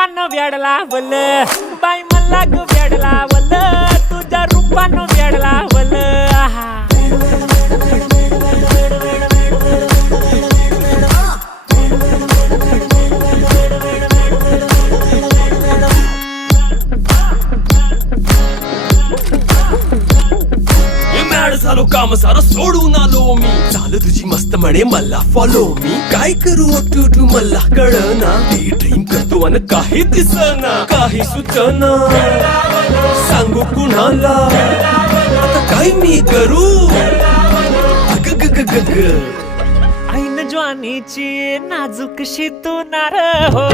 रूपानं वेड लावल बाई मला ग वेड लावल तुझ्या रूपानं वेड लावल झालो काम सारा सोडून आलो मी चाल तुझी मस्त म्हणे मला फॉलो मी काय करू टू मला कळना ती ड्रीम करतो आणि काही दिसना काही सुचना सांगू कुणाला आता काय मी करू अग ग ग ग ग ऐन ज्वानीची नाजूकशी तू नार हो